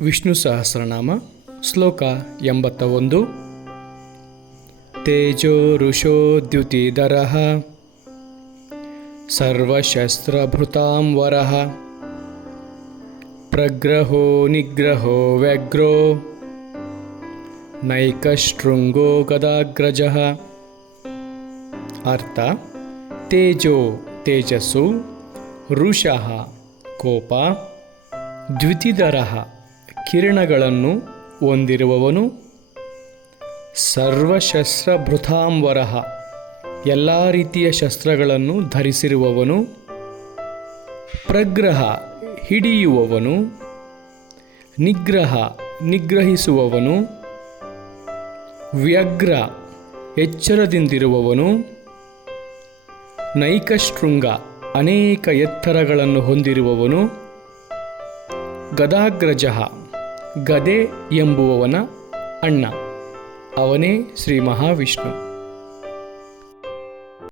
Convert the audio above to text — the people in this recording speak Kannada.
ವಿಷ್ಣು ಸಹಸ್ರನಾಮ ಶ್ಲೋಕ 81. ತೇಜೋ ಋಷೋ ದ್ಯುತಿಧರಃ ಸರ್ವಶಸ್ತ್ರಭೃತಾಂ ವರಃ ಪ್ರಗ್ರಹೋ ನಿಗ್ರಹೋ ವ್ಯಗ್ರೋ ನೈಕಶೃಂಗೋ ಗದಾಗ್ರಜಃ. ಅರ್ಥ: ತೇಜೋ ತೇಜಸ್ಸು, ಋಷಃ ಕೋಪ, ದ್ಯುತಿಧರಃ ಕಿರಣಗಳನ್ನು ಹೊಂದಿರುವವನು, ಸರ್ವಶಸ್ತ್ರಭೃತಾಂವರಃ ಎಲ್ಲ ರೀತಿಯ ಶಸ್ತ್ರಗಳನ್ನು ಧರಿಸಿರುವವನು, ಪ್ರಗ್ರಹ ಹಿಡಿಯುವವನು, ನಿಗ್ರಹ ನಿಗ್ರಹಿಸುವವನು, ವ್ಯಗ್ರ ಎಚ್ಚರದಿಂದಿರುವವನು, ನೈಕಶೃಂಗ ಅನೇಕ ಎತ್ತರಗಳನ್ನು ಹೊಂದಿರುವವನು, ಗದಾಗ್ರಜಃ ಗದೆ ಎಂಬುವವನ ಅಣ್ಣ, ಅವನೇ ಶ್ರೀ ಮಹಾವಿಷ್ಣು.